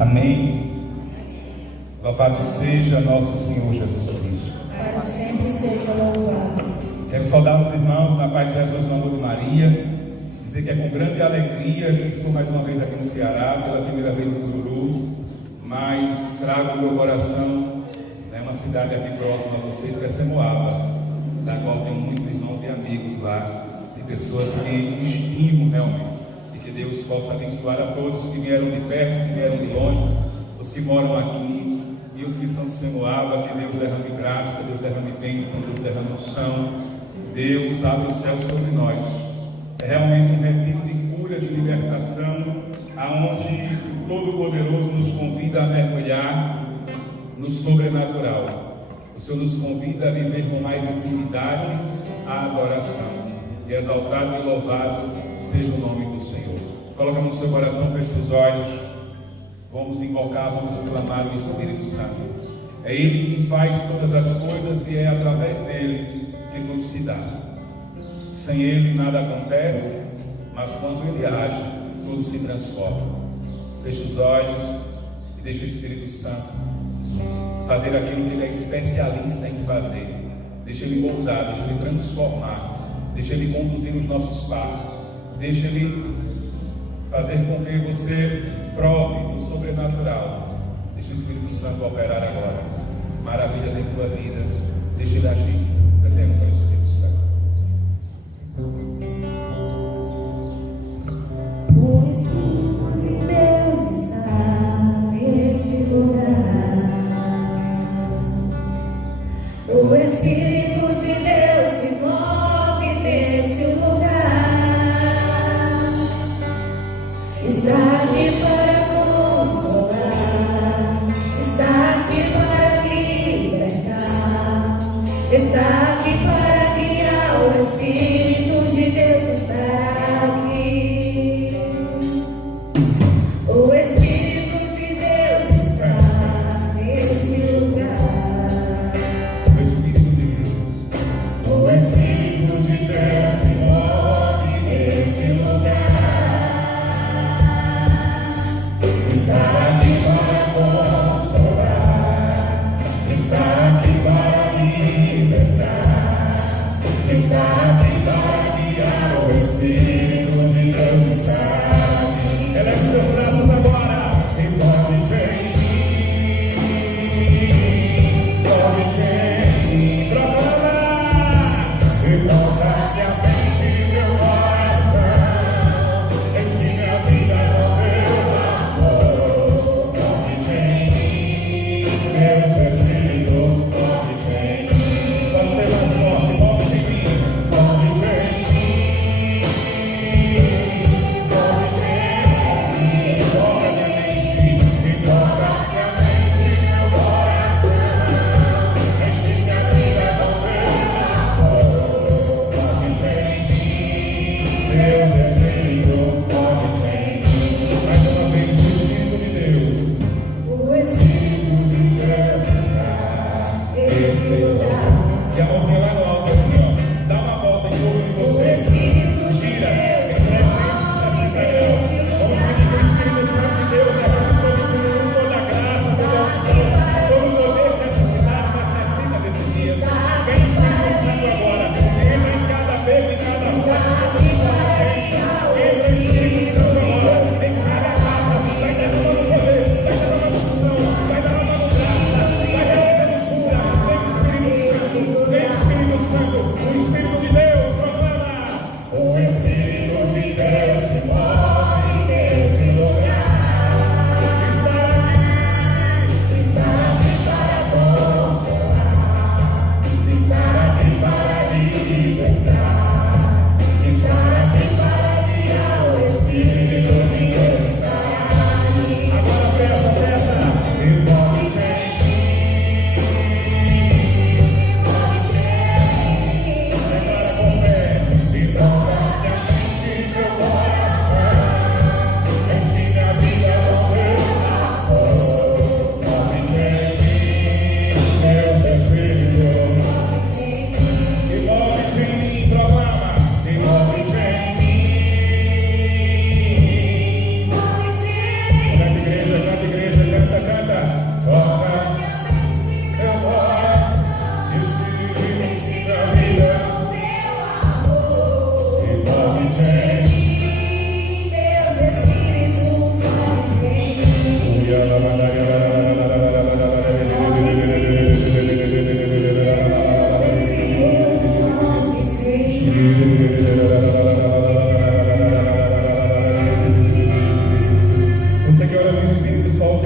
Amém. Louvado seja nosso Senhor Jesus Cristo. Para sempre seja louvado. Quero saudar os irmãos na paz de Jesus, no amor de Maria. Dizer que é com grande alegria que estou mais uma vez aqui no Ceará, pela primeira vez em Tururu, mas trago no meu coração uma cidade aqui próxima a vocês, que é Semoaba, da qual tenho muitos irmãos e amigos lá, e pessoas que estimo realmente, e que Deus possa abençoar a todos os que vieram de perto, os que vieram de longe, os que moram aqui e os que são de Semoaba. Que Deus derrame graça, Deus derrame bênção, Deus derrame unção, Deus abre o céu sobre nós. É realmente um retiro de cura, de libertação, aonde o Todo-Poderoso nos convida a mergulhar no sobrenatural. O Senhor nos convida a viver com mais intimidade a adoração. E exaltado e louvado seja o nome do Senhor. Coloca no seu coração, feche os olhos. Vamos invocar, vamos clamar o Espírito Santo. É Ele quem faz todas as coisas e é através dele que tudo se dá. Sem Ele nada acontece, mas quando Ele age, tudo se transforma. Feche os olhos e deixa o Espírito Santo fazer aquilo que Ele é especialista em fazer. Deixa Ele moldar, deixa Ele transformar, deixa Ele conduzir os nossos passos, deixa Ele fazer com que você prove o sobrenatural. Deixa o Espírito Santo operar agora maravilhas em tua vida. Deixa Ele agir. Cantemos ao Espírito Santo. O Espírito de Deus está neste lugar. O Espírito de Deus se move neste lugar. Está aqui para consolar, está aqui para libertar, está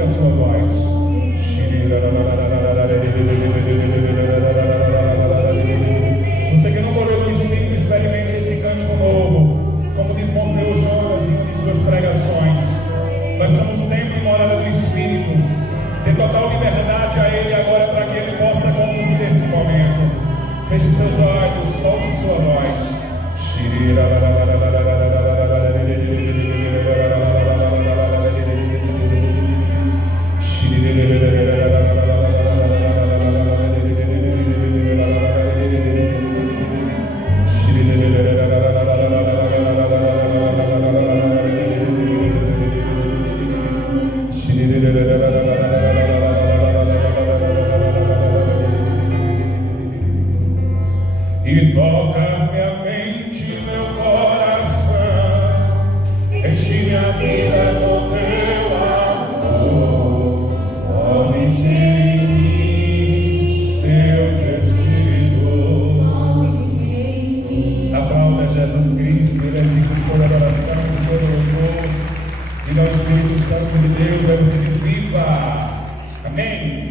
a sua voz. Você que não morou no Espírito, experimente esse cântico novo. Como diz Monsenhor Jonas em uma de suas pregações, nós estamos tempo e morada do Espírito. Dê total liberdade a Ele agora para que Ele possa conduzir esse momento. Feche seus olhos, solte sua voz. E toca minha mente, meu coração, enche minha vida com teu amor, move-se em mim, Deus Espírito, move-se em mim. Aplauda Jesus Cristo, Ele é digno de toda adoração, de todo louvor, e ao Espírito Santo de Deus, é o que diz viva. Amém?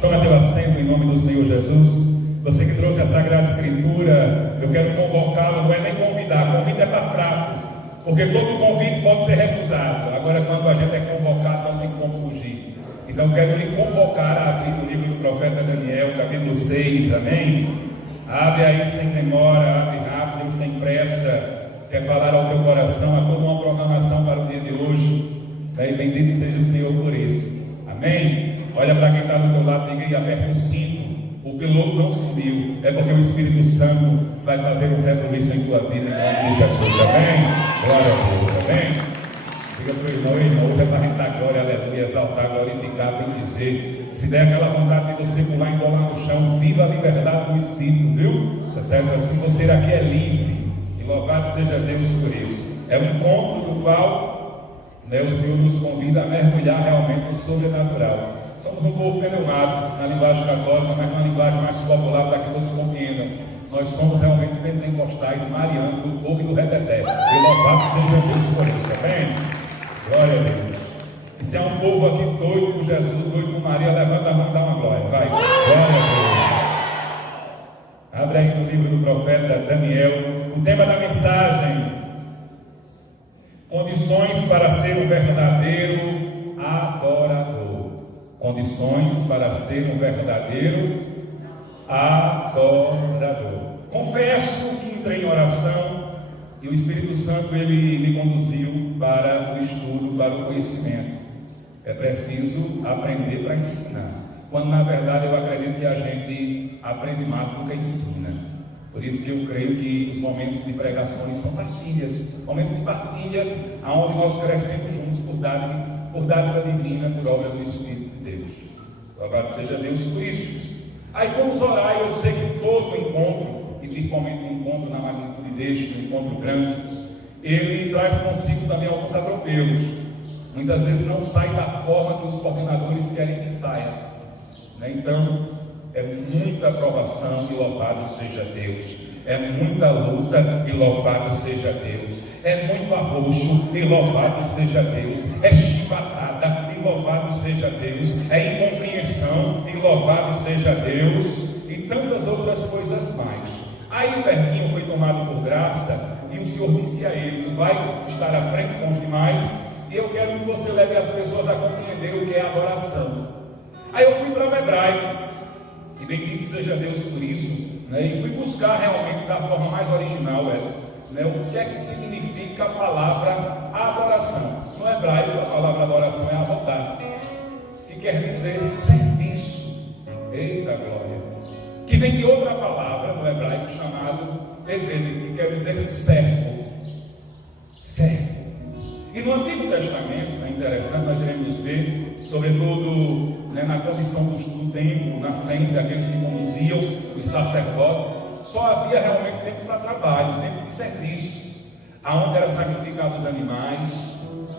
Toma teu assento em nome do Senhor Jesus. Você que trouxe a Sagrada Escritura, eu quero convocá-lo, não é nem convidar, convite é para fraco, porque todo convite pode ser recusado. Agora, quando a gente é convocado, não tem como fugir. Então, eu quero lhe convocar a abrir o livro do profeta Daniel, capítulo 6, amém? Abre aí sem demora, abre rápido, Deus tem pressa, quer falar ao teu coração, há toda uma programação para o dia de hoje, e bendito seja o Senhor por isso, amém? Olha para quem está do teu lado, diga e aperta o cinto. O piloto não subiu, é porque o Espírito Santo vai fazer um rebuliço em tua vida, em nome de Jesus, amém? Glória a Deus, amém? Diga para o irmão, hoje é para a gente dar glória, aleluia, exaltar, glorificar, tem que dizer, se der aquela vontade de você pular e bolar no chão, viva a liberdade do Espírito, viu? Tá certo? Assim você aqui é livre, e louvado seja Deus por isso. É um encontro do qual, né, o Senhor nos convida a mergulhar realmente no sobrenatural. Somos um povo pneumático, na linguagem católica, mas na linguagem mais popular para que todos compreendam. Nós somos realmente pentecostais, marianos, do fogo e do reteté. E louvado seja Deus por isso, amém? Glória a Deus. E se há um povo aqui doido por Jesus, doido por Maria, levanta a mão e dá uma glória. Vai, glória a Deus. Abre aí no livro do profeta Daniel. O tema da mensagem: condições para ser um verdadeiro adorador. Condições para ser um verdadeiro adorador. Confesso que entrei em oração e o Espírito Santo ele me conduziu para o estudo, para o conhecimento. É preciso aprender para ensinar. Quando na verdade eu acredito que a gente aprende mais do que ensina. Por isso que eu creio que os momentos de pregações são partilhas, momentos de partilhas onde nós crescemos juntos por dádiva divina, por obra do Espírito de Deus. Louvado seja Deus por isso. Aí fomos orar e eu sei que todo encontro, e principalmente um encontro na magnitude deste, um encontro grande, ele traz consigo também alguns atropelos. Muitas vezes não sai da forma que os coordenadores querem que saia, né? Então, é muita provação e louvado seja Deus. É muita luta e louvado seja Deus. É muito arroxo e louvado seja Deus. É chibatada e louvado seja Deus. É incompreensão e louvado seja Deus. E tantas outras coisas mais. Aí o Berguinho foi tomado por graça e o Senhor disse a ele: tu vai estar à frente com os demais e eu quero que você leve as pessoas a compreender o que é adoração. Aí eu fui para o hebraico. E bendito seja Deus por isso, né? E fui buscar realmente da forma mais original, né? O que é que significa a palavra adoração. No hebraico a palavra adoração é avodá, que quer dizer serviço. Eita glória! Que vem de outra palavra no hebraico chamado eved, que quer dizer servo. Servo. E no Antigo Testamento, é interessante, nós iremos ver, sobretudo, né, na condição do templo, na frente daqueles que conduziam, os sacerdotes, só havia realmente tempo para trabalho, tempo de serviço, aonde era sacrificado os animais,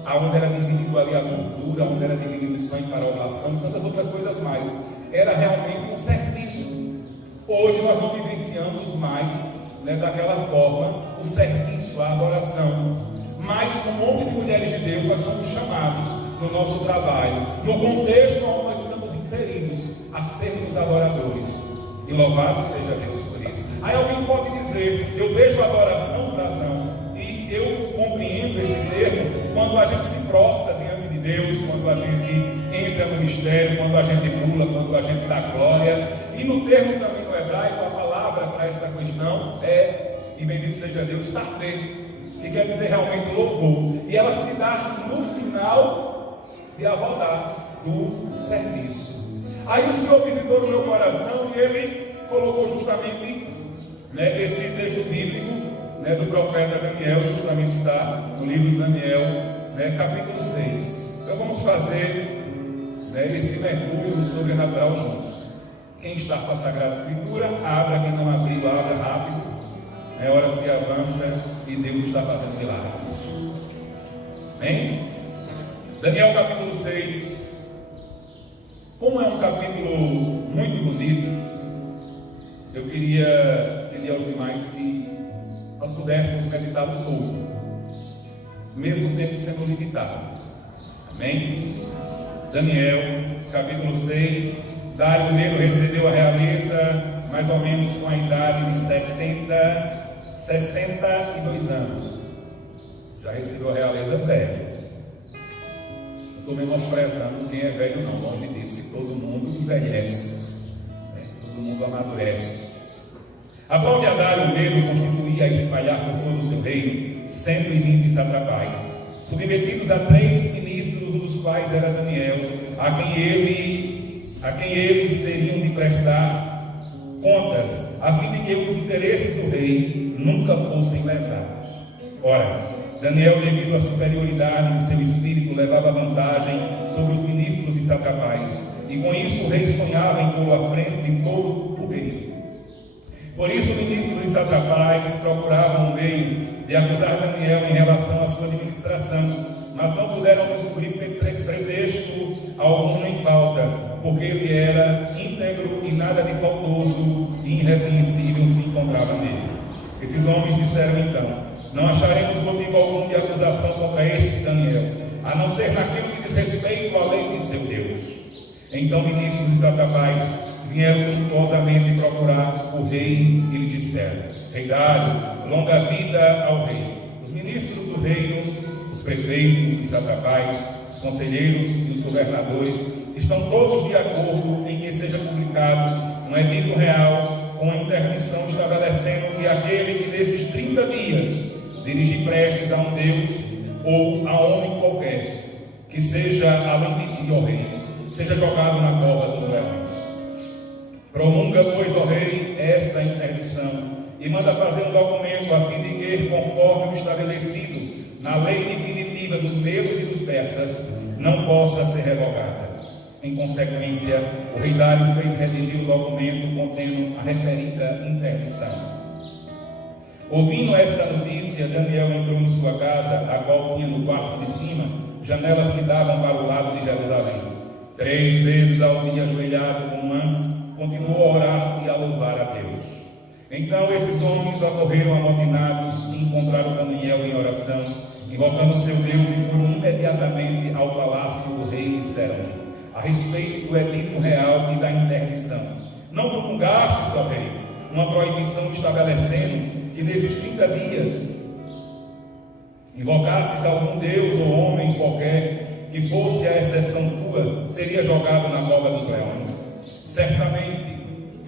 aonde era dividido ali a cultura, aonde era dividido o sangue para a oblação e tantas outras coisas mais. Era realmente um serviço. Hoje nós não vivenciamos mais, né, daquela forma o serviço, a adoração. Mas como homens e mulheres de Deus, nós somos chamados, no nosso trabalho, no contexto onde nós estamos inseridos, a sermos adoradores. E louvado seja Deus por isso. Aí alguém pode dizer, eu vejo adoração, Frazão, e eu compreendo esse termo quando a gente se prostra diante de Deus, quando a gente entra no mistério, quando a gente pula, quando a gente dá glória. E no termo também no hebraico, a palavra para esta questão é, e bendito seja Deus, tarde, que quer dizer realmente louvor. E ela se dá no final de avodar do serviço. Aí o Senhor visitou no meu coração e Ele colocou justamente esse texto bíblico do profeta Daniel, justamente está no livro de Daniel, capítulo 6. Então vamos fazer esse mergulho sobrenatural juntos. Quem está com a Sagrada Escritura, abra. Quem não abriu, abra rápido. É hora que avança e Deus está fazendo milagres. Amém? Daniel capítulo 6. Como é um capítulo muito bonito, eu queria pedir aos demais que nós pudéssemos meditar um pouco, mesmo tempo sendo limitado. Amém? Daniel capítulo 6. Dário I recebeu a realeza mais ou menos com a idade de 62 anos. Já recebeu a realeza velho. Não estou menosprezando quem é velho não, longe disso, que todo mundo envelhece, todo mundo amadurece. A propriedade do medo constituía a espalhar por todo o seu reino 120 satrapais, submetidos a 3 ministros, um dos quais era Daniel, a quem eles teriam de prestar contas, a fim de que os interesses do rei nunca fossem lesados. Ora, Daniel, devido à superioridade de seu espírito, levava vantagem sobre os ministros e satrapais, e com isso o rei sonhava em pô-lo à frente de todo o reino. Por isso, os ministros e satrapais procuravam um meio de acusar Daniel em relação à sua administração, mas não puderam descobrir pretexto algum em falta, porque ele era íntegro e nada de faltoso e irrepreensível se encontrava nele. Esses homens disseram então: não acharemos motivo algum de acusação contra esse Daniel, a não ser naquilo que diz respeito à lei de seu Deus. Então ministros e satrapais vieram tumultuosamente procurar o rei e lhe disseram: Rei Dário, longa vida ao rei. Os ministros do reino, os prefeitos, os satrapais, os conselheiros e os governadores estão todos de acordo em que seja publicado um edito real com a interdição estabelecendo que aquele que nesses 30 dias dirigir preces a um Deus ou a homem qualquer, que seja além de ti, ó rei, seja jogado na cova dos leões. Promulga, pois, ó rei, esta interdição e manda fazer um documento a fim de que, conforme o estabelecido na lei definitiva dos medos e dos persas, não possa ser revogada. Em consequência, o rei Dário fez redigir o documento contendo a referida interdição. Ouvindo esta notícia, Daniel entrou em sua casa, a qual tinha no quarto de cima janelas que davam para o lado de Jerusalém. 3 vezes ao dia, ajoelhado como antes, continuou a orar e a louvar a Deus. Então esses homens ocorreram amotinados e encontraram Daniel em oração, invocando seu Deus, e foram imediatamente ao palácio do rei e disseram-lhe a respeito do edito real e da interdição: não promulgastes, ó rei, uma proibição estabelecendo que nesses 30 dias invocasses algum Deus ou homem qualquer que fosse a exceção tua, seria jogado na cova dos leões? Certamente,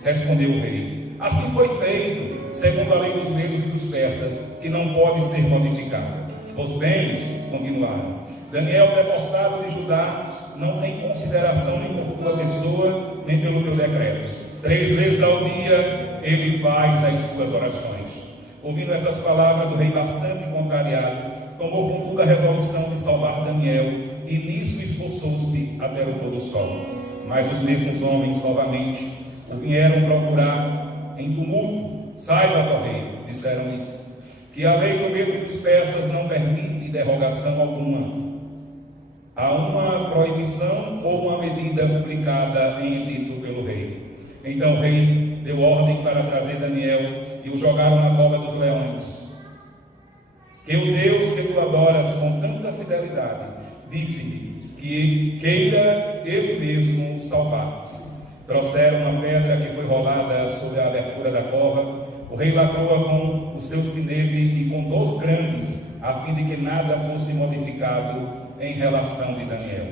respondeu o rei, assim foi feito, segundo a lei dos medos e dos persas, que não pode ser modificada. Pois bem, continuaram, Daniel, deportado de Judá, não tem consideração nem por tua pessoa, nem pelo teu decreto. 3 vezes ao dia ele faz as suas orações. Ouvindo essas palavras, o rei, bastante contrariado, tomou contudo a resolução de salvar Daniel, e nisso esforçou-se até o pôr do sol. Mas os mesmos homens novamente o vieram procurar em tumulto. Saibas, ó rei, disseram-lhes, que a lei do medo dos persas não permite derrogação alguma. Há uma proibição ou uma medida publicada em edito pelo rei. Então o rei deu ordem para trazer Daniel e o jogaram na cova dos leões. Que o Deus que tu adoras com tanta fidelidade disse-lhe: que queira ele mesmo salvar. Trouxeram uma pedra que foi rolada sobre a abertura da cova. O rei lacrou-a com o seu sinete e com 2 grandes, a fim de que nada fosse modificado em relação de Daniel.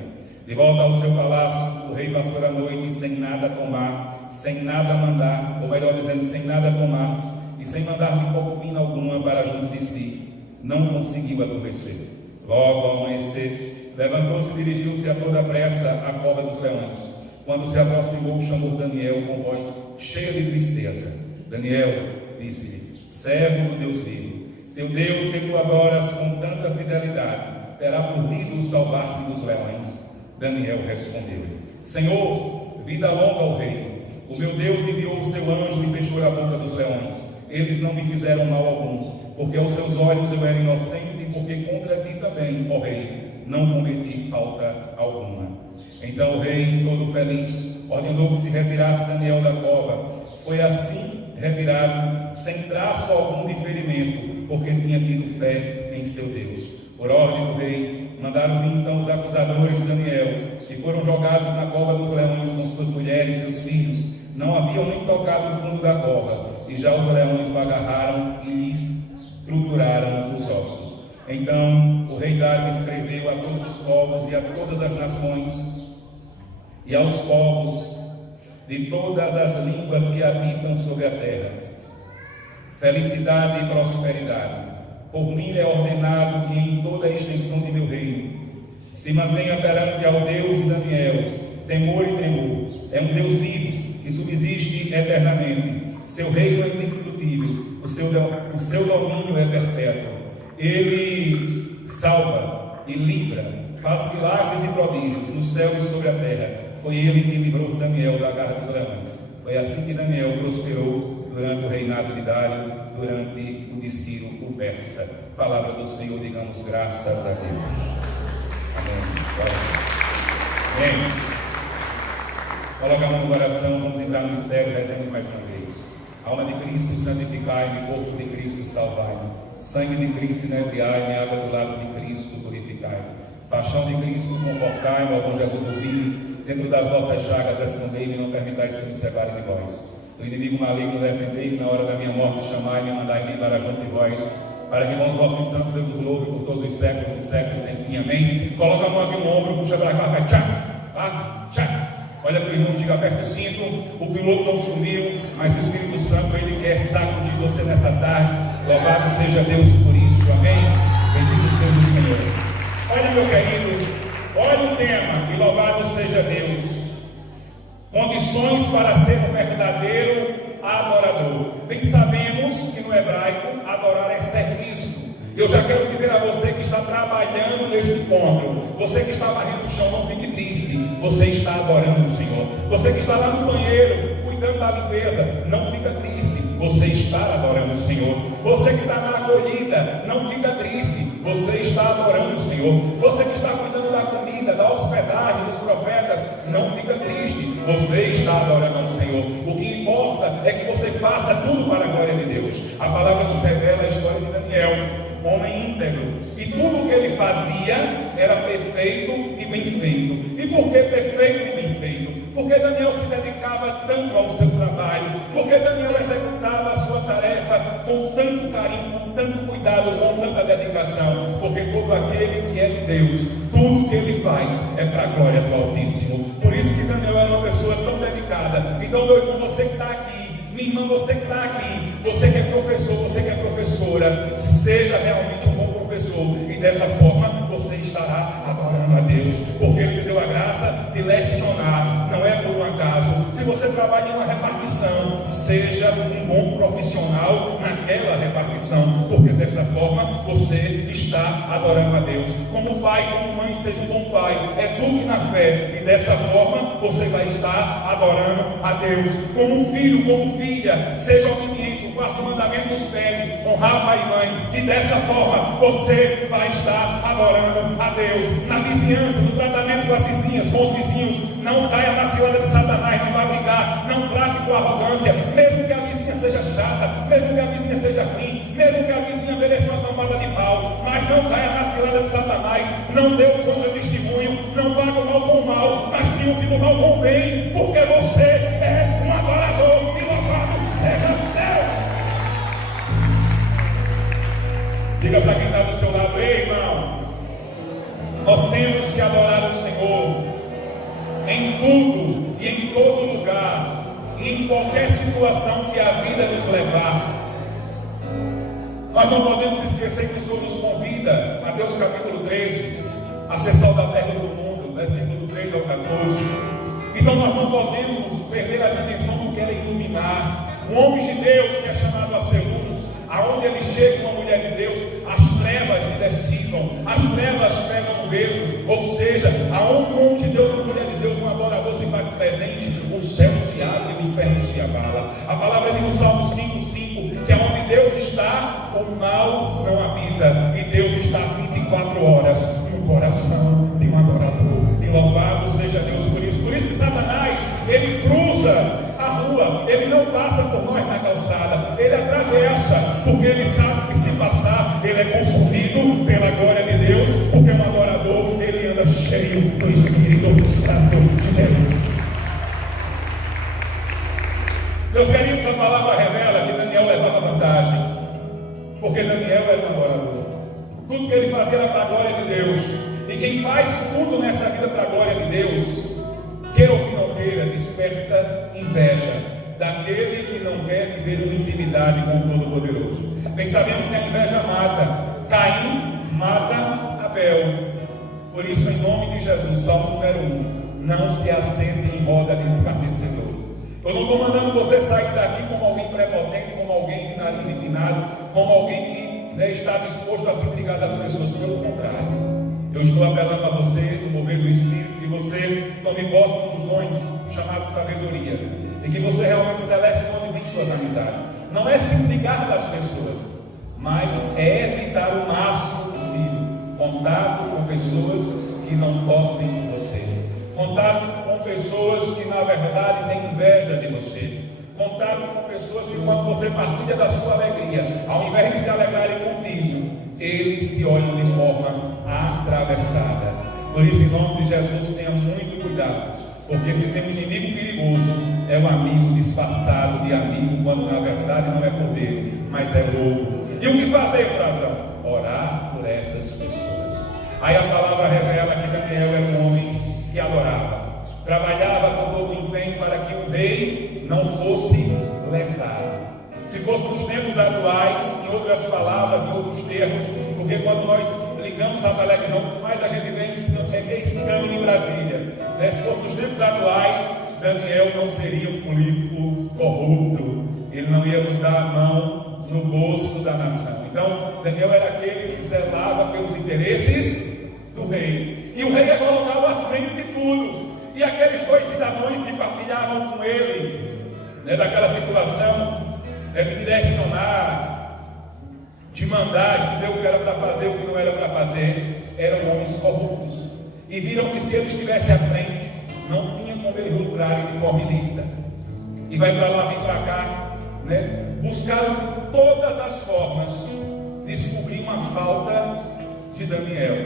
De volta ao seu palácio, o rei passou a noite sem nada tomar, sem nada mandar, ou melhor dizendo, sem nada tomar, e sem mandar de concubina alguma para junto de si. Não conseguiu adormecer. Logo ao amanhecer, levantou-se e dirigiu-se a toda pressa à cova dos leões. Quando se aproximou, chamou Daniel com voz cheia de tristeza. Daniel, disse-lhe: servo do Deus vivo, teu Deus que tu adoras com tanta fidelidade, terá por lido salvar-te dos leões. Daniel respondeu: Senhor, vida longa ao rei. O meu Deus enviou o seu anjo e fechou a boca dos leões. Eles não me fizeram mal algum, porque aos seus olhos eu era inocente, e porque contra ti também, ó rei, não cometi falta alguma. Então o rei, todo feliz, ordenou que se retirasse Daniel da cova. Foi assim retirado, sem traço algum de ferimento, porque tinha tido fé em seu Deus. Por ordem do rei, mandaram vir então os acusadores de Daniel, que foram jogados na cova dos leões com suas mulheres e seus filhos. Não haviam nem tocado o fundo da cova, e já os leões o agarraram e lhes trituraram os ossos. Então o rei Dário escreveu a todos os povos e a todas as nações, e aos povos de todas as línguas que habitam sobre a terra: felicidade e prosperidade. Por mim é ordenado que em toda a extensão de meu reino se mantenha perante ao Deus de Daniel temor e tremor. É um Deus vivo, que subsiste eternamente. Seu reino é indestrutível, o seu domínio é perpétuo. Ele salva e livra, faz milagres e prodígios no céu e sobre a terra. Foi ele que livrou Daniel da garra dos leões. Foi assim que Daniel prosperou durante o reinado de Dário, durante o de Ciro, o persa. Palavra do Senhor, digamos graças a Deus. Amém. Amém. Coloca a mão no coração, vamos entrar no mistério, rezemos mais uma vez. Alma de Cristo, santificai-me, corpo de Cristo, salvai-me. Sangue de Cristo, inebriai-me, água do lado de Cristo, purificai-me. Paixão de Cristo, confortai-me, ó bom Jesus, ouvi. Dentro das vossas chagas escondei-me, e não permitais que me separe de vós. O inimigo maligno defendei-me, na hora da minha morte chamai-me, mandai-me para junto de vós, para que com os vossos santos eu vos louve por todos os séculos dos séculos sem fim. Amém. Coloca a mão aqui no ombro, puxa para cá, vai, tchac, tá, tchac. Olha para o irmão, diga, aperta o cinto. O piloto não sumiu, mas o Espírito Santo, ele quer sacudir você nessa tarde. Louvado seja Deus por isso, amém. Bendito seja o Senhor. Olha, meu querido, olha o tema, e louvado seja Deus. Condições para ser um verdadeiro adorador. Bem sabemos que no hebraico adorar é serviço. Eu já quero dizer a você que está trabalhando neste encontro, você que está varrendo o chão, não fique triste, você está adorando o Senhor. Você que está lá no banheiro, cuidando da limpeza, não fica triste, você está adorando o Senhor. Você que está na acolhida, não fica triste, você está adorando o Senhor. Você que está cuidando da comida, da hospedagem dos profetas, não fica triste, você está adorando ao Senhor. O que importa é que você faça tudo para a glória de Deus. A palavra nos revela a história de Daniel, homem íntegro, e tudo o que ele fazia era perfeito e bem feito. E por que perfeito e bem feito? Porque Daniel se dedicava tanto ao seu trabalho, porque Daniel executava a sua tarefa com tanto carinho, com tanto cuidado, com tanta dedicação, porque todo aquele que é de Deus, tudo que ele faz é para a glória do Altíssimo. Por isso que Daniel era uma pessoa tão dedicada. Então, meu irmão, você que está aqui, minha irmã, você que está aqui, você que é professor, você que é professora, seja realmente um bom professor, e dessa forma você estará adorando a Deus, porque Ele te deu a graça de lecionar, não é por um acaso. Se você trabalha em uma repartição, seja um bom profissional naquela repartição, porque dessa forma você está adorando a Deus. Como pai, como mãe, seja um bom pai, eduque na fé, e dessa forma você vai estar adorando a Deus. Como filho, como filha, seja obediente. O quarto mandamento nos pede honrar pai e mãe, e dessa forma você vai estar adorando a Deus. Na vizinhança, no tratamento com as vizinhas, com os vizinhos, não caia na cilada de Satanás, não vai brigar, não trate com arrogância, mesmo que a vizinha vizinha seja chata, mesmo que a vizinha seja ruim, mesmo que a vizinha mereça uma tombada de pau, mas não caia na cilada de Satanás, não dê o contra-testemunho, não pague o mal com o mal, mas triunfe do mal com o bem, porque você é um adorador, e louvado seja Deus. Diga para quem está do seu lado: ei, irmão, nós temos que adorar o Senhor em tudo e em todo lugar, e em qualquer situação que a vida nos levar. Nós não podemos esquecer que o Senhor nos convida, Mateus capítulo 13, a ser sal da terra do mundo, versículo do 3 ao 14. Então nós não podemos perder a dimensão do que é iluminar. Um homem de Deus que é chamado a ser luz, aonde ele chega, uma mulher de Deus, as trevas se dissipam, as trevas pegam o mesmo. Ou seja, aonde um homem de Deus, uma mulher de Deus, um adorador se faz presente, o céu se abre e o inferno se abala. A palavra diz no Salmo 5:5 que aonde Deus está, o mal não habita, e Deus está 24 horas no coração de um adorador. E louvado seja Deus por isso. Por isso que Satanás, ele cruza a rua, ele não passa por nós na calçada, ele atravessa, porque ele sabe que se passar, ele é consumido pela glória de Deus, porque um adorador, ele anda cheio do Espírito Santo de Deus. Meus queridos, a palavra revela que Daniel levava vantagem, porque Daniel era um adorador. Tudo que ele fazia era para a glória de Deus, e quem faz tudo nessa vida para a glória de Deus, queira ou que não queira, desperta inveja daquele que não quer viver uma intimidade com o Todo-Poderoso. Bem sabemos que a inveja mata. Caim mata Abel. Por isso, em nome de Jesus, Salmo número 1, não se assente em roda de escarnecedor. Eu não estou mandando você sair daqui como alguém prepotente, como alguém de nariz empinado, como alguém que está disposto a se ligar das pessoas. Pelo contrário, eu estou apelando a você, no mover do Espírito, que você tome posse dos dons chamados sabedoria, e que você realmente selecione bem suas amizades. Não é se ligar das pessoas, mas é evitar o máximo possível contato com pessoas que não gostem de você, contato com pessoas que na verdade têm inveja de você, contato com pessoas que quando você partilha da sua alegria, ao invés de se alegrarem contigo, eles te olham de forma atravessada. Por isso, em nome de Jesus, tenha muito cuidado, porque se tem um inimigo perigoso, é um amigo disfarçado de amigo, quando na verdade não é poder, mas é lobo. E o que fazer, Frazão? Orar por essas pessoas. Aí a palavra revela que Daniel era um homem que adorava, trabalhava com todo o empenho para que o rei não fosse lesado. Se fosse nos tempos atuais, em outras palavras, em outros termos, porque quando nós ligamos a televisão, por mais a gente vê escândalo em Brasília, né? Se fosse nos tempos atuais, Daniel não seria um político corrupto, ele não ia botar a mão no bolso da nação. Então, Daniel era aquele que zelava pelos interesses do rei, e o rei é colocado à frente de tudo. E aqueles dois cidadãos que partilhavam com ele, né, daquela situação, de direcionar, de mandar, de dizer o que era para fazer, o que não era para fazer, eram homens corruptos. E viram que se ele estivesse à frente, não tinha como eles lucrarem de forma ilícita. E vai para lá, vem para cá, né? Buscaram todas as formas de descobrir uma falta de Daniel,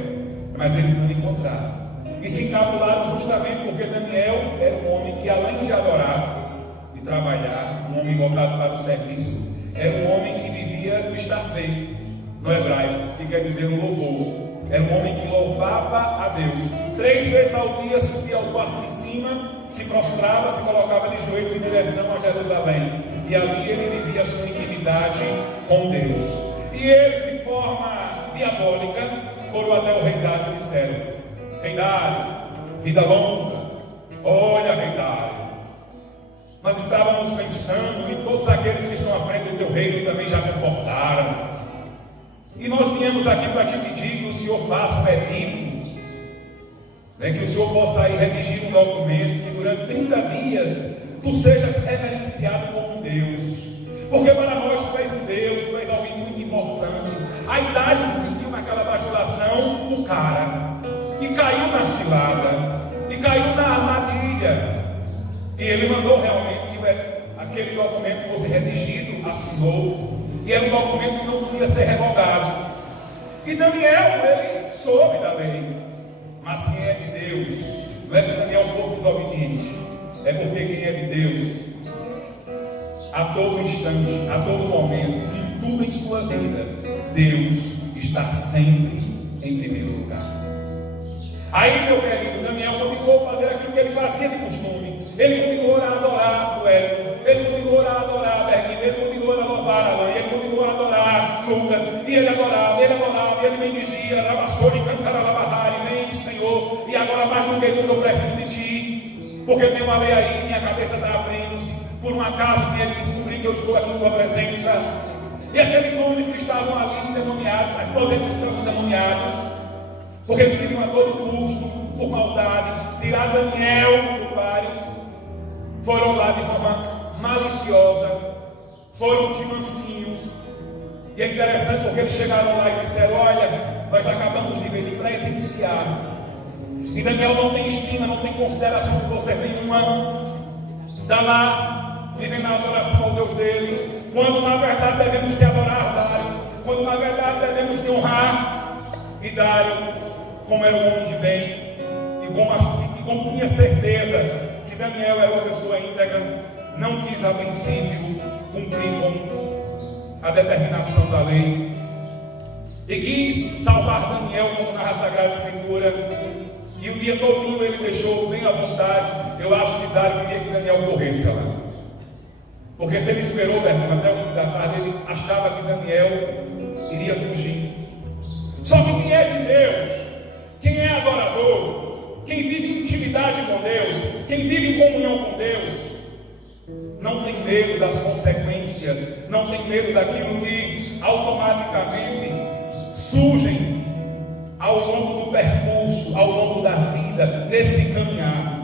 mas eles não encontraram. E se encabularam justamente porque Daniel era um homem que, além de adorar, de trabalhar, um homem voltado para o serviço, era um homem que vivia o estar feito, no hebraico, que quer dizer o louvor. Era um homem que louvava a Deus. 3 vezes ao dia subia ao quarto de cima, se prostrava, se colocava de joelhos em direção a Jerusalém, e ali ele vivia a sua intimidade com Deus. E eles, de forma diabólica, foram até o rei Dário e disseram: Rei Dário, vida longa, olha, Rei Dário, nós estávamos pensando que todos aqueles que estão à frente do teu reino também já comportaram, e nós viemos aqui para te pedir que o Senhor faça um edito, né, que o Senhor possa ir redigir um documento, que durante 30 dias tu sejas reverenciado como Deus, porque para nós tu és um Deus, tu és alguém muito importante. A idade se sentiu naquela bajulação do cara, e caiu na cilada, e caiu na armadilha, e ele mandou realmente que aquele documento fosse redigido, assinou, e era um documento que não podia ser revogado. E Daniel, ele soube da lei, mas quem é de Deus, não é que Daniel fosse desobediente, é porque quem é de Deus, a todo instante, a todo momento, em tudo em sua vida, Deus está sempre em primeiro lugar. Aí, meu querido, Daniel continuou a fazer aquilo que ele fazia de costume. Ele continuou a adorar o Hélio, ele continuou a adorar Berguinho, ele continuou a louvar a Alain, ele continuou a adorar Lucas, e ele adorava, e ele bendizia, lavassori, cantará, lavahari, vem, Senhor, e agora mais do que tudo eu preciso de Ti, porque eu tenho uma lei aí, minha cabeça está abrindo-se, por um acaso que ele descobrir que eu estou aqui em tua presença. E aqueles homens que estavam ali endemoniados, todos eles estavam endemoniados, porque eles queriam a todo custo, por maldade, tirar Daniel do páreo, foram lá de forma maliciosa, foram de mansinho. E é interessante porque eles chegaram lá e disseram: olha, nós acabamos de vir presenciar, e Daniel não tem estima, não tem consideração por você nenhuma, está lá vivendo a adoração ao Deus dele, quando na verdade devemos te adorar, Dário, quando na verdade devemos te honrar. E Dário, como era um homem de bem, e como tinha certeza que Daniel era uma pessoa íntegra, não quis a princípio cumprir com a determinação da lei, e quis salvar Daniel, como narra a Sagrada Escritura, e o dia todo ele deixou bem à vontade. Eu acho que Dário queria que Daniel morresse lá, porque se ele esperou até o fim da tarde, ele achava que Daniel iria fugir. Só que quem é de Deus, quem é adorador, quem vive em intimidade com Deus, quem vive em comunhão com Deus, não tem medo das consequências, não tem medo daquilo que automaticamente surgem ao longo do percurso, ao longo da vida, nesse caminhar.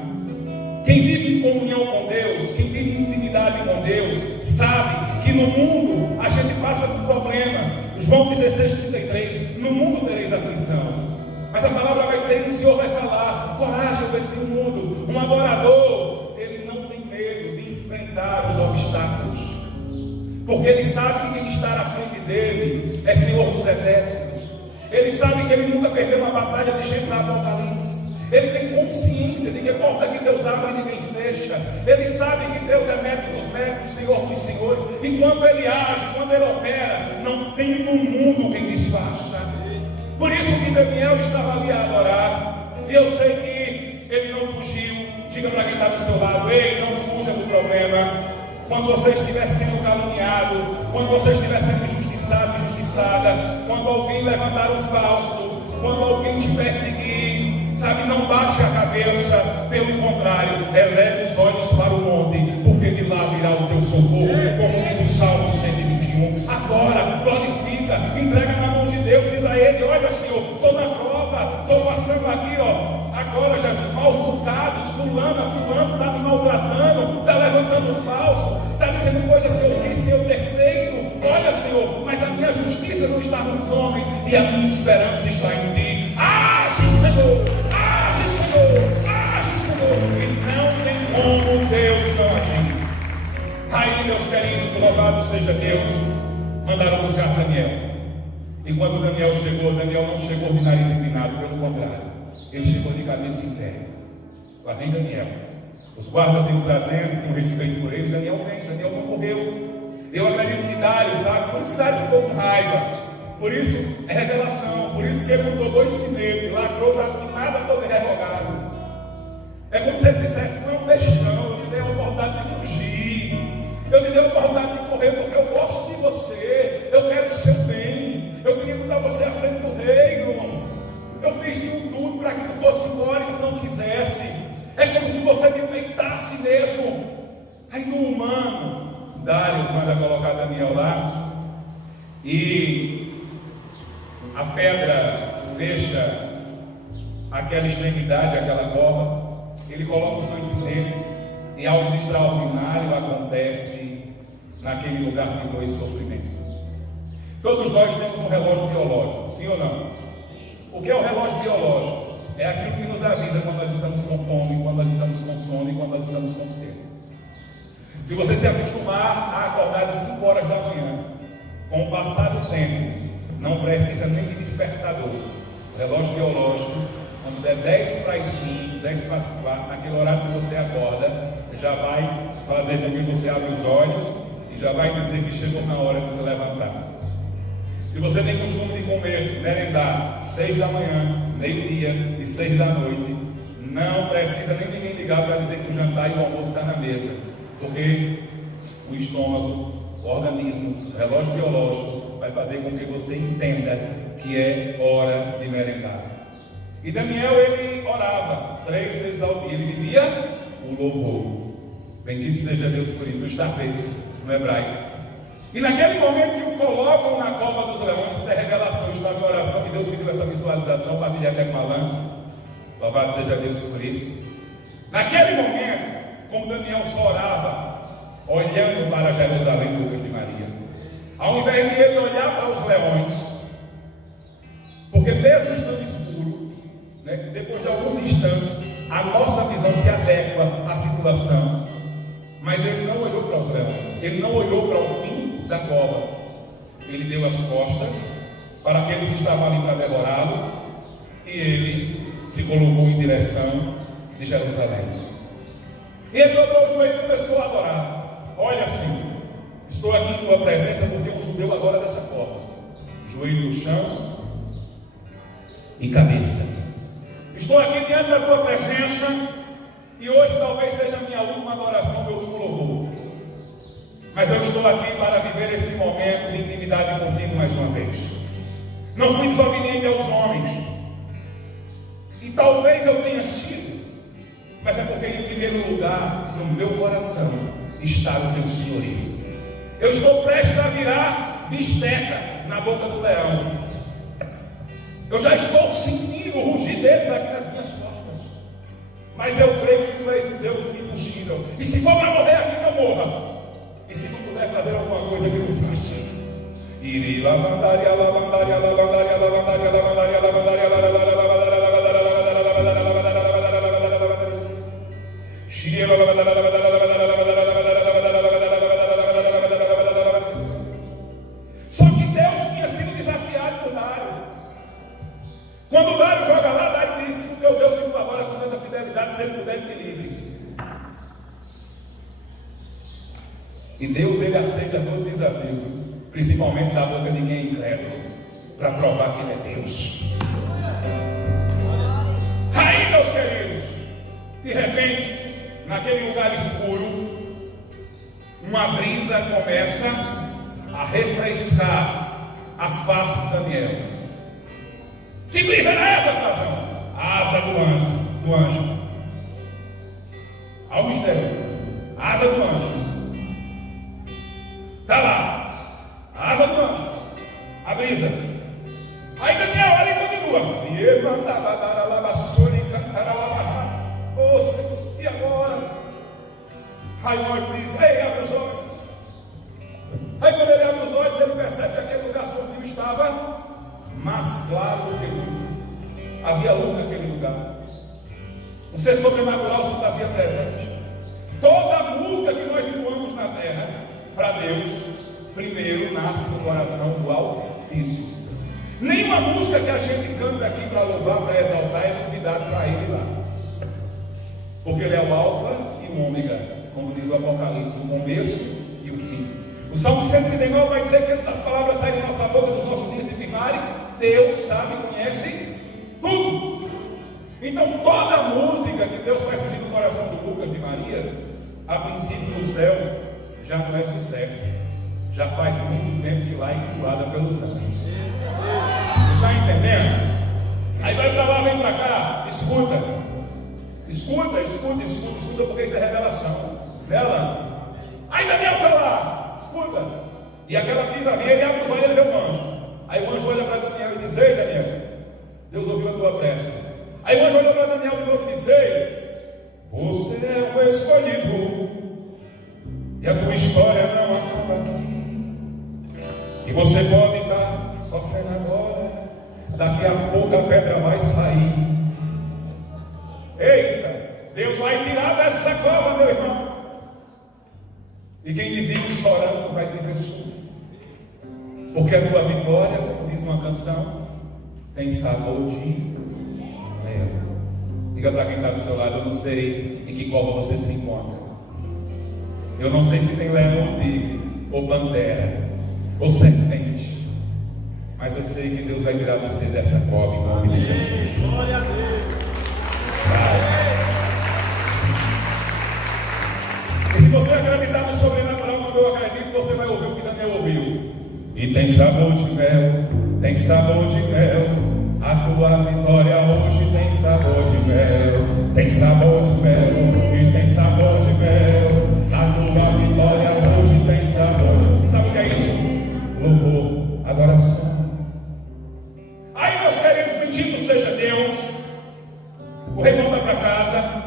Quem vive em comunhão com Deus, quem vive em intimidade com Deus, sabe que no mundo a gente passa por problemas. João 16:33, no mundo tereis aflição, mas a palavra vai dizer que o Senhor vai falar: coragem para esse mundo. Um adorador, ele não tem medo de enfrentar os obstáculos, porque ele sabe que quem está à frente dele é Senhor dos exércitos. Ele sabe que ele nunca perdeu uma batalha de Gênesis a Apocalipse. Ele tem consciência de que a porta que Deus abre ninguém fecha. Ele sabe que Deus é médico dos médicos, Senhor dos senhores. E quando Ele age, quando Ele opera, não tem no mundo quem desfaça. Por isso que Daniel estava ali a adorar. E eu sei que ele não fugiu. Diga para quem está do seu lado: ei, não fuja do problema. Quando você estiver sendo caluniado, quando você estiver sendo injustiçado, injustiçada, quando alguém levantar um falso, quando alguém te perseguir, sabe, não baixe a cabeça, pelo contrário, eleve os olhos para o monte, porque de lá virá o teu socorro, como diz o Salmo 121. Agora, glorifica, entrega na mão de Deus, diz a Ele: olha, Senhor, estou na prova, estou passando aqui, agora, Jesus, maus bocados, fulano está me maltratando, está levantando falso, está dizendo coisas que eu fiz sem eu ter feito. Olha, Senhor, mas a minha justiça não está nos homens, e a minha esperança está em Ti. Age, Senhor! Age, Senhor! Age, Senhor! E não tem como Deus não agir. Aí, meus queridos, louvado seja Deus, mandaram buscar Daniel. E quando Daniel chegou, Daniel não chegou de nariz empinado, pelo contrário, ele chegou de cabeça em pé. Lá vem Daniel. Os guardas iam trazendo, com respeito por ele. Daniel vem, Daniel não morreu. Eu acredito que Dário, sabe? Por isso que Dário ficou com raiva. Por isso é revelação. Por isso que ele botou 2 sinetes, lacrou para que nada fosse revogado. É como se ele dissesse: tu é um bestão, eu te dei a oportunidade de fugir, eu te dei a oportunidade de correr, porque eu gosto de você, eu quero o seu bem, eu queria botar você à frente do reino. Eu fiz tudo para que tu fosse embora e tu não quisesse. É como se você me peitasse mesmo. Aí no humano, Dário manda colocar Daniel lá, e a pedra fecha aquela extremidade, aquela cova. Ele coloca os 2 sinetes, e algo extraordinário acontece naquele lugar de dor e sofrimento. Todos nós temos um relógio biológico, sim ou não? O que é o relógio biológico? É aquilo que nos avisa quando nós estamos com fome, quando nós estamos com sono e quando nós estamos com sede. Se você se acostumar a acordar de 5 horas da manhã, com o passar do tempo, não precisa nem de despertador. O relógio biológico, quando der 10 para as 5, 10 para as 4, naquele horário que você acorda, já vai fazer com que você abra os olhos e já vai dizer que chegou na hora de se levantar. Se você tem costume de comer, merendar, 6 da manhã, meio-dia e 6 da noite, não precisa nem ninguém ligar para dizer que o jantar e o almoço está na mesa, porque o estômago, o organismo, o relógio biológico vai fazer com que você entenda que é hora de merendar. E Daniel, ele orava 3 vezes ao dia, ele vivia o louvor. Bendito seja Deus por isso, o estarteto no hebraico. E naquele momento que o colocam na cova dos leões, isso é revelação, estava em oração, que Deus me deu essa visualização, família até com Alan. Louvado seja Deus por isso. Naquele momento, como Daniel só orava, olhando para Jerusalém, Lucas de Maria, ao invés de ele olhar para os leões, porque mesmo estando escuro, né, depois de alguns instantes, a nossa visão se adequa à situação, mas ele não olhou para os leões, ele não olhou para o fim da cova, ele deu as costas para aqueles que estavam ali para devorá-lo, e ele se colocou em direção de Jerusalém. E ele dobrou o joelho e começou a adorar. Olha assim, estou aqui em tua presença, porque um judeu adora dessa forma: joelho no chão e cabeça. Estou aqui diante da tua presença, e hoje talvez seja a minha última adoração, meu último louvor. Mas eu estou aqui para viver esse momento de intimidade contigo mais uma vez. Não fui desobediente aos homens, e talvez eu tenha sido, mas é porque em primeiro lugar, no meu coração, está o teu senhorio. Eu estou prestes a virar bisteca na boca do leão. Eu já estou sentindo o rugir deles aqui nas minhas costas. Mas eu creio que tu és o Deus impossível. E se for para morrer aqui, que eu morra. E se tu puder fazer alguma coisa, que eu faça. Iri lavandaria, lavandaria, lavandaria, lavandaria, lavandaria, lavandaria, lavandaria, só que Deus tinha sido desafiado por Dário. Quando Dário joga lá, Dário disse: o teu Deus que tu adora com tanta fidelidade, se ele puder, me livre. E Deus, ele aceita todo desafio, principalmente da boca de quem é incrédulo, para provar que ele é Deus. Aí, meus queridos, de repente, naquele lugar escuro, uma brisa começa a refrescar a face de Daniel. Que brisa era essa, Frazão? A asa do anjo. Ao mistério. A asa do anjo. Está lá. A asa do anjo. A brisa. Aí Daniel olha e continua. E ele e agora? Aí o anjo diz: ei, abre os olhos. Aí quando ele abre os olhos, ele percebe que aquele lugar sombrio estava mais claro do que nunca. Havia luz naquele lugar. O ser sobrenatural se fazia presente. Toda a música que nós voamos na terra, para Deus, primeiro nasce no coração do Altíssimo. Nenhuma música que a gente canta aqui para louvar, para exaltar, é novidade para ele lá. Porque ele é o alfa e o ômega, como diz o Apocalipse, o começo e o fim. O Salmo 139 vai dizer que antes das palavras saírem da nossa boca, dos nossos dias de firmarem, Deus sabe e conhece tudo. Então toda a música que Deus faz surgir no coração do Lucas de Maria, a princípio no céu, já não é sucesso. Já faz muito tempo que lá é incubada pelos anjos. Está entendendo? Aí vai para lá, vem para cá, escuta. Escuta, porque isso é revelação. Nela. Aí Daniel está lá, escuta. E aquela brisa vem, ele abre os olhos e ele vê o anjo. Aí o anjo olha para Daniel e diz: ei, Daniel, Deus ouviu a tua prece. Aí o anjo olha para Daniel de novo e diz: ei, você é o escolhido, e a tua história não acaba aqui. E você pode estar sofrendo agora, daqui a pouco a pedra vai sair. Eita, Deus vai tirar dessa cova, meu irmão. E quem lhe viu chorando vai te ver sorrir. Porque a tua vitória, como diz uma canção, tem sabor de mel. Diga para quem está do seu lado: eu não sei em que cova você se encontra. Eu não sei se tem leão ou pantera ou serpente, mas eu sei que Deus vai tirar você dessa cova em nome de Jesus. Glória a Deus. E se você acreditar no sobrenatural, quando eu acredito, você vai ouvir o que Daniel ouviu. E tem sabor de mel, tem sabor de mel. A tua vitória hoje tem sabor de mel, tem sabor de mel, e tem sabor de mel. A tua vitória hoje tem sabor. Você sabe o que é isso? Louvor, adoração. Aí, meus queridos, bendito seja Deus. O rei volta para casa,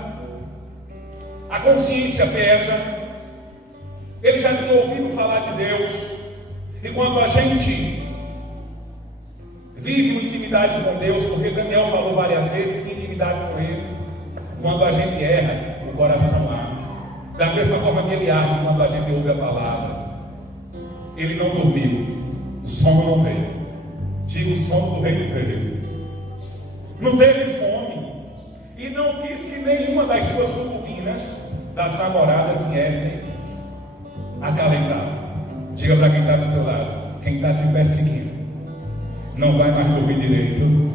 a consciência pesa, ele já tinha ouvido falar de Deus. E quando a gente vive uma intimidade com Deus, porque Daniel falou várias vezes que intimidade com Ele, quando a gente erra, o coração arde. Da mesma forma que ele arde quando a gente ouve a palavra. Ele não dormiu, o sono não veio. Diga: o sono do rei veio. Não teve fome e não quis que nenhuma das suas concubinas, das namoradas, viessem acalentar. Diga para quem está do seu lado: quem está de pé seguindo não vai mais dormir direito.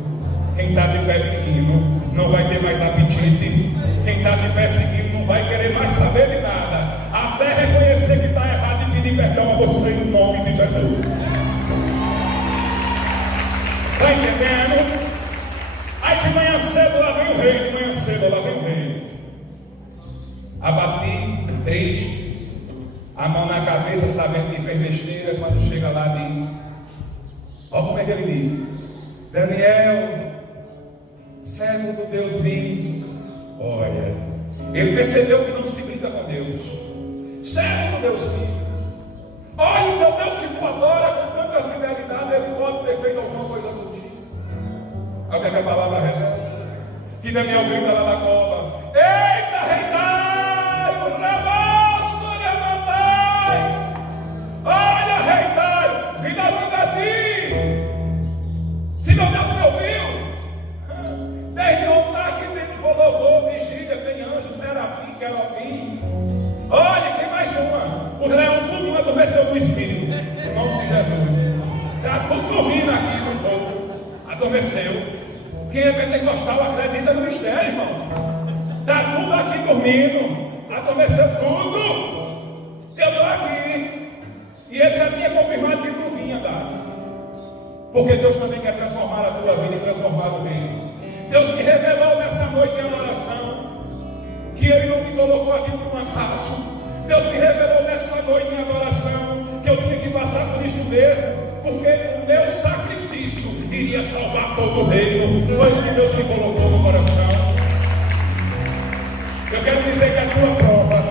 Quem está de pé seguindo não vai ter mais apetite. Quem está de pé seguindo não vai querer mais saber de nada, até reconhecer que está errado e pedir perdão a você em nome de Jesus. Está entendendo? Aí de manhã cedo lá vem o rei, de manhã cedo lá vem o rei. Abati, triste, a mão na cabeça, sabendo que fez besteira. Quando chega lá diz: olha como é que ele diz: Daniel, servo do Deus vivo. Olha, ele percebeu que não se brinca com Deus. Servo do Deus vivo. Olha, o teu Deus que tu adora com tanta fidelidade, ele pode ter feito alguma coisa contigo. Olha o que é que a palavra revela. Que Daniel grita lá na cova: eita, rei Dário, rabasto de mamãe. Olha, rei Dário, vida longa a ti. Se meu Deus me ouviu, desde ontem aqui tem louvor, vigília, tem anjo, serafim, querubim. Olha, tem mais uma. Os leões tudo adormeceu no espírito. Em nome de Jesus. Está tudo dormindo aqui no fogo. Adormeceu. Quem é pentecostal acredita no mistério, irmão. Está tudo aqui dormindo. Adormeceu tudo. Eu estou aqui. E ele já tinha confirmado que tu vinha, Dado. Porque Deus também quer transformar a tua vida e transformar o reino. Deus me revelou nessa noite em adoração que Ele não me colocou aqui por um acaso. Deus me revelou nessa noite em adoração que eu tinha que passar por isto mesmo, porque o meu sacrifício iria salvar todo o reino. Foi o que Deus me colocou no coração. Eu quero dizer que a tua prova,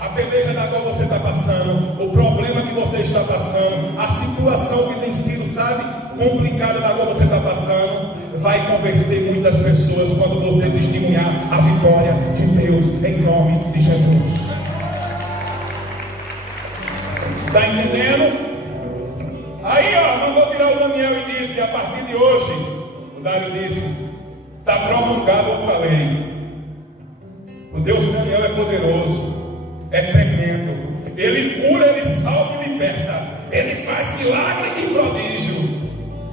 a peleja da qual você está passando, o problema que você está passando, a situação que tem sido, sabe, complicada da qual você está passando, vai converter muitas pessoas quando você testemunhar a vitória de Deus em nome de Jesus. Está entendendo? Aí, mandou tirar o Daniel e disse: a partir de hoje, o Dário disse, está promulgada outra lei. O Deus de Daniel é poderoso, é tremendo. Ele cura, ele salva e liberta. Ele faz milagre e prodígio.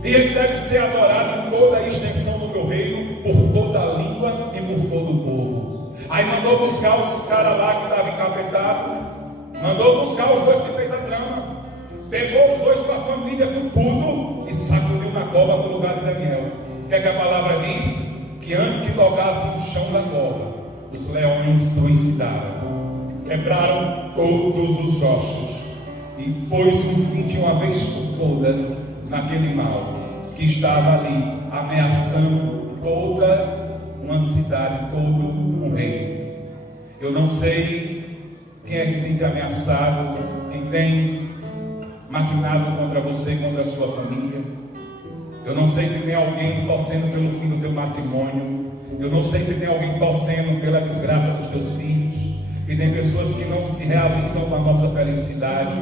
E ele deve ser adorado em toda a extensão do meu reino, por toda a língua e por todo o povo. Aí mandou buscar os caras lá que estavam encapetados. Mandou buscar os dois que fez a trama. Pegou os dois para a família com tudo e sacudiu na cova no lugar de Daniel. O que é que a palavra diz? Que antes que tocassem o chão da cova, os leões truncidaram, quebraram todos os ossos e pôs um fim de uma vez por todas naquele mal que estava ali ameaçando toda uma cidade, todo um reino. Eu não sei quem é que tem te ameaçado, quem tem maquinado contra você, contra a sua família. Eu não sei se tem alguém torcendo pelo fim do teu matrimônio. Eu não sei se tem alguém torcendo pela desgraça dos teus filhos. que tem pessoas que não se realizam com a nossa felicidade.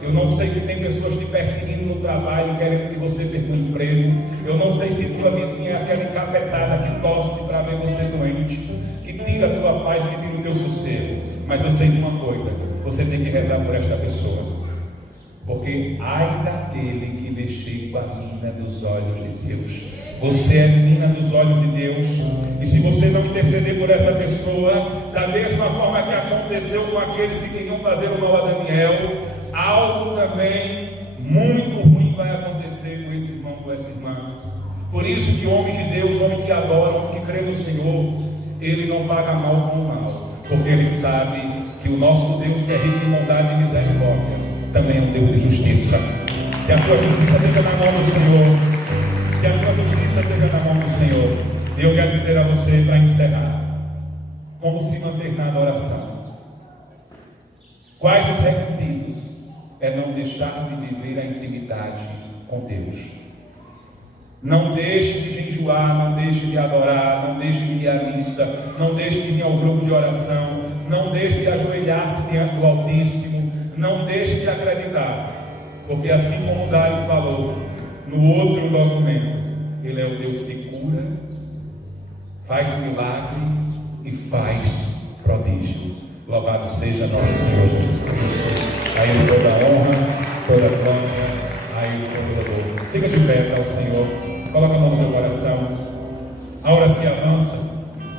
Eu não sei se tem pessoas te perseguindo no trabalho, querendo que você perca o emprego. Eu não sei se tua vizinha é aquela encapetada que tosse para ver você doente, que tira a tua paz, que tira o teu sossego. Mas eu sei de uma coisa: você tem que rezar por esta pessoa. Porque ai daquele que mexer com a mina dos olhos de Deus. Você é mina dos olhos de Deus. E se você não interceder por essa pessoa, da mesma forma que aconteceu com aqueles que queriam fazer o mal a Daniel, algo também muito ruim vai acontecer com esse irmão, com essa irmã. Por isso que o homem de Deus, o homem que adora, o homem que crê no Senhor, ele não paga mal com mal, porque ele sabe que o nosso Deus, que é rico em bondade e misericórdia, também é um Deus de justiça. Que a tua justiça esteja na mão do Senhor. Que a tua justiça esteja na mão do Senhor. E eu quero dizer a você, para encerrar, como se manter na adoração. Quais os requisitos? É não deixar de viver a intimidade com Deus. Não deixe de jejuar, não deixe de adorar, não deixe de ir à missa, não deixe de ir ao grupo de oração, não deixe de ajoelhar-se diante do Altíssimo. Não deixe de acreditar, porque assim como o Dário falou no outro documento, Ele é o Deus que cura, faz milagre e faz prodígio. Louvado seja nosso Senhor Jesus Cristo. A Ele toda a honra, toda a glória, a Ele todo o louvor. Fica de pé para o Senhor, coloca a mão no teu coração. A hora se avança,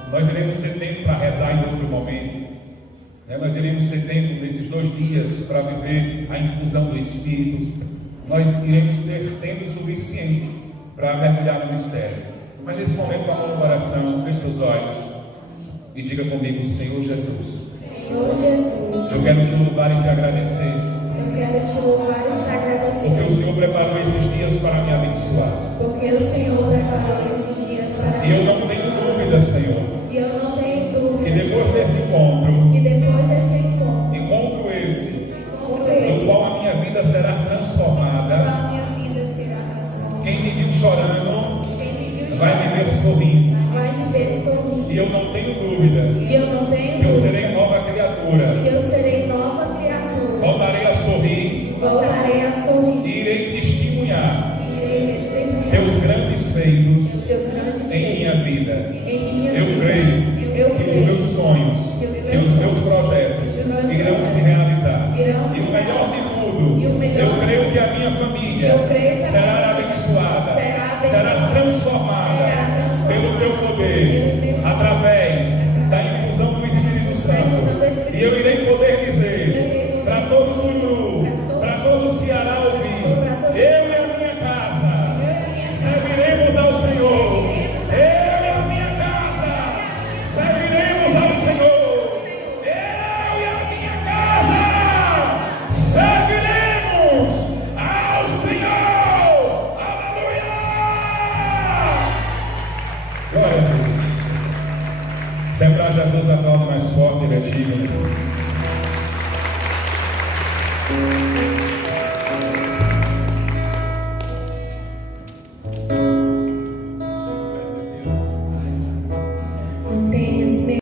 nós iremos ter tempo para rezar em outro momento. Nós iremos ter tempo nesses 2 dias para viver a infusão do Espírito. Nós iremos ter tempo suficiente para mergulhar no mistério. Mas nesse momento, com a mão no coração, feche seus olhos e diga comigo: Senhor Jesus, Senhor Jesus, eu quero te louvar e te agradecer. eu quero te louvar e te agradecer. Porque o Senhor preparou esses dias para me abençoar. Porque o Senhor preparou esses dias para E eu não tenho dúvida, Senhor, E eu não tenho dúvida que depois desse encontro, que depois deste encontro, encontro esse, encontro no esse, qual a minha vida será transformada. a minha vida será transformada. Quem me viu chorando Quem me viu vai me chorar, ver sorrindo. vai me ver sorrindo. E eu não tenho dúvida E eu não tenho que eu dúvida serei nova criatura. que eu serei nova criatura. Voltarei a sorrir Voltarei a sorrir e irei testemunhar e irei testemunhar teus grandes feitos teus grandes em minha feitos vida. em minha Eu vida. creio Eu que os creio meus sonhos e os meus projetos irão se realizar. E o melhor de tudo, eu creio que a minha família será abençoada, será transformada pelo teu poder, através da infusão do Espírito Santo. E eu irei poder dizer para todo mundo, para todo o Ceará ouvir: eu e a minha casa serviremos ao Senhor. Eu e a minha casa serviremos ao Senhor. Eu e a minha casa serviremos ao Senhor. Aleluia! Glória a Deus. Se é para Jesus, aplaude mais forte, ele é digno.